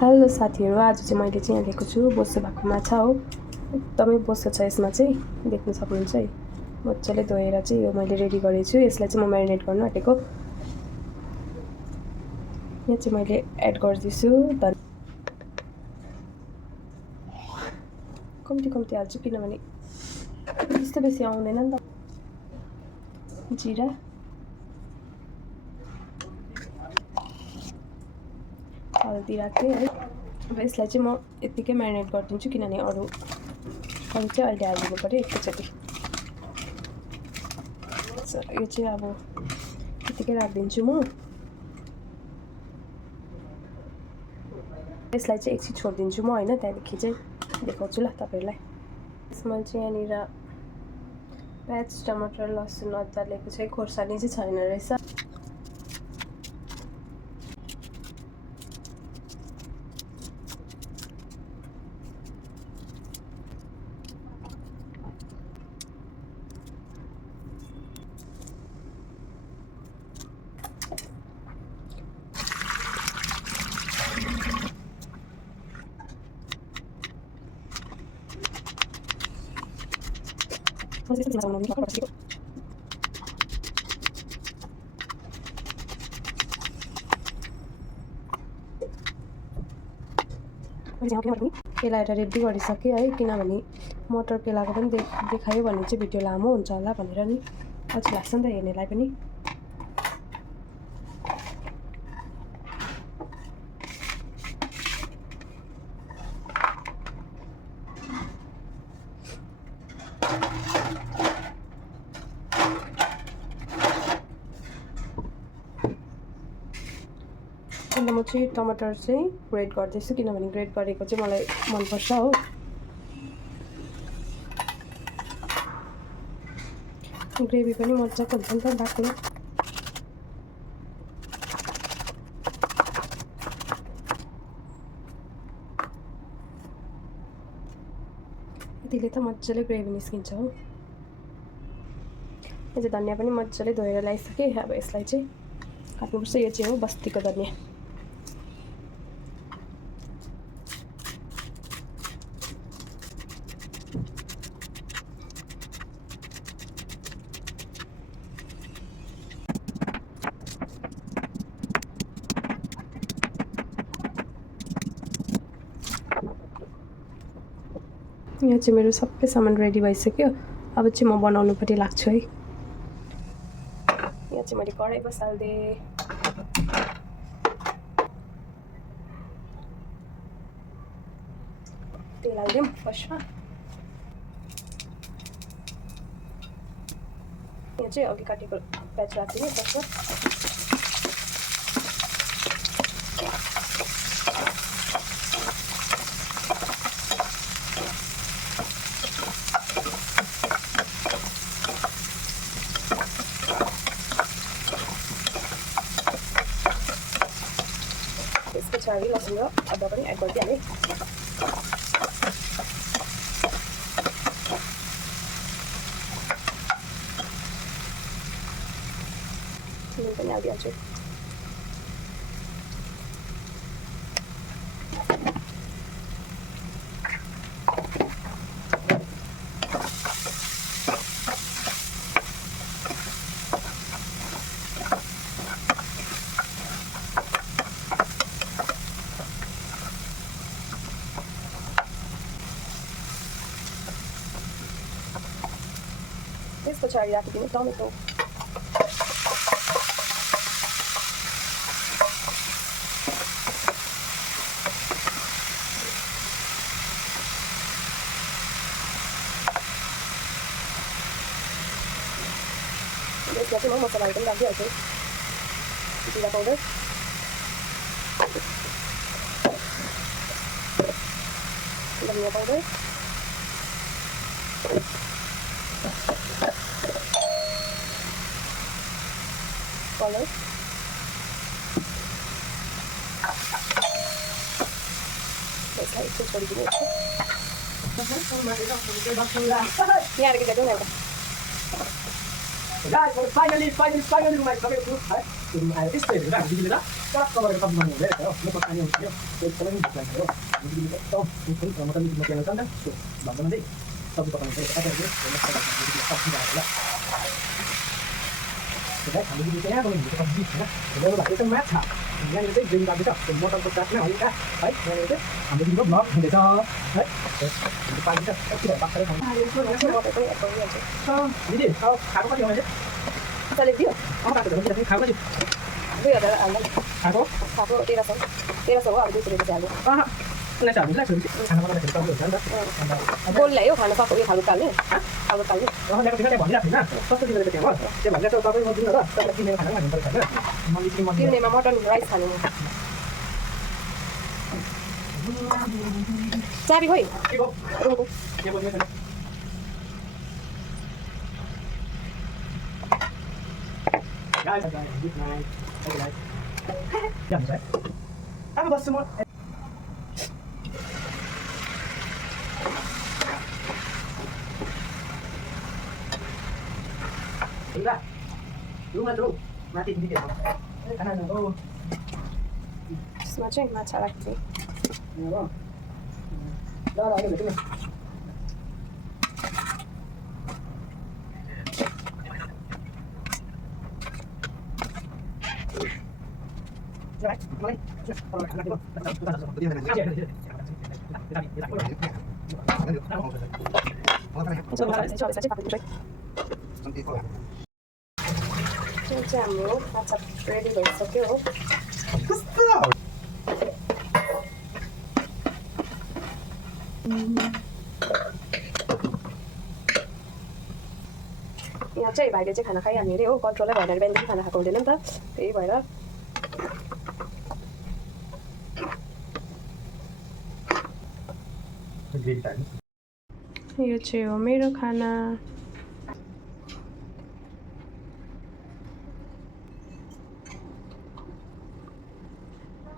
Hello साथीहरू, आज चाहिँ मैले चाहिँ यहाँ लिएको छु बोसो भएको माछा हो। एकदमै बोसो छ यसमा चाहिँ, देख्न सक्नुहुन्छ है। मजाले धोएर चाहिँ यो मैले रेडी गरेको छु। यसलाई चाहिँ म म्यारिनेट गर्न आँटेको। यहाँ चाहिँ मैले एड गर्दैछु कम्ती कम्ती हाल्छु किनभने त्यस्तो बेसी आउँदैन नि त। जिरा, हल्दी राखेँ है। अब यसलाई चाहिँ म यत्तिकै म्यारिनेट गरिदिन्छु किनभने अरू चाहिँ अहिले हालिदिनु पऱ्यो एकैचोटि। यो चाहिँ अब यत्तिकै राखिदिन्छु म। यसलाई चाहिँ एकछिन छोडिदिन्छु म होइन, त्यहाँदेखि चाहिँ देखाउँछु ल तपाईँहरूलाई। यसमा चाहिँ यहाँनिर प्याज, टमाटर, लसुन, अदुवा लिएको छ। खोर्सानी चाहिँ छैन रहेछ। केलाएर रेडी गरिसकेँ है, किनभने मटर केलाको पनि देखायो भने चाहिँ भिडियो लामो हुन्छ होला भनेर नि अझै लाग्छ नि त हेर्नेलाई पनि। अन्त म चाहिँ टमाटर चाहिँ ग्रेट गर्दैछु किनभने ग्रेट गरेको चाहिँ मलाई मनपर्छ हो। ग्रेभी पनि मजाको हुन्छ नि त बाक्लो। यतिले त मजाले ग्रेभी निस्किन्छ हो। यो चाहिँ धनियाँ पनि मजाले धोएर ल्याइसकेँ। अब यसलाई चाहिँ काट्नुपर्छ। यो चाहिँ हो बस्तीको धनियाँ। यहाँ चाहिँ मेरो सबै सामान रेडी भइसक्यो। अब चाहिँ म बनाउनुपट्टि लाग्छु है। यहाँ चाहिँ मैले कराई बसालिदिएँ। तेल हालिदिउँ फर्स्टमा। यहाँ चाहिँ अघि काटेको प्याज राखिदिएँ फर्स्टमा। त्यस पछाडि लसुन र अदुवा पनि एड गरिदिइहालेँ। नुन पनि हालिदिइहाल्छु। त्यस पछाडि राखिदिनु टमेटो। यसमा चाहिँ म मसलाहरू पनि राखिदिइहाल्छु। जिरा पाउडर, धनियाँ पाउडर, कलर, यसलाई एकछिन छोडिदिनु। यहाँ आएर के गर्नु न Guys, finally, my brother. त्यो आएर त्यस्तो हेरेर हामी दिदीले त चक्क गरेर सब्जी बनाउनु हुँदै रहेछ हो म पानी आउँछ थियो त्यो एकदमै भोक लाग्यो हो हामी दिदीले एकदम मटन दिदीमा च्यानल छ नि त त्यो भन्दामा चाहिँ सब्जी पकाउनु चाहिँ सब्जी बनाएको ल हामी दिदी चाहिँ यहाँ बनाउनु सब्जी होइन मेरो भाइ चाहिँ माछा यहाँनिर चाहिँ ड्रिम लाग्दैछ त्यो मटनको काटमा हल्का है यहाँनिर चाहिँ हाम्रो दिदीको भ्लग हुँदैछ है पानी छ कति बाख्रै दिदी खाएको कति हो मैले चलेको थियो खाएको कति 2000 हाल्दा खाएको खाएको 1300 हो अब 200 रुपियाँ हाल्यो खाना बनाउँदाखेरि सब्जी हुन्छ नि त बोललाई हो खाना सक्यो खालु काल्ने खालु काल्ने त्यहाँ भनिरहेको थिएन कस्तो किनेको त्यहाँ हो त्यो भनेर चाहिँ तपाईँ म दिनु ल तपाईँले किनेर खानु भन्नु पर्छ होइन मैले चाहिँ किनेमा मटन राइस खानु चाबी खोइ के भयो रुमको के बोल्नु छैन guys good night good night जान्छ है अब बस्छु म Enggak. Lu nggak dulu. Mati sedikit. Kanan. Oh. त्यसमा चाहिँ माछा राख्छु Lo. Dah, ayo sini. Mulai. त्यो चाहिँ हाम्रो माछा रेडी भइसक्यो हो यहाँ चाहिँ भाइले चाहिँ खाना खाइहाल्ने अरे हो कन्ट्रोलै भएन अरे बिहानदेखि खाना खाएको हुँदैन नि त त्यही भएर यो चाहिँ हो मेरो खाना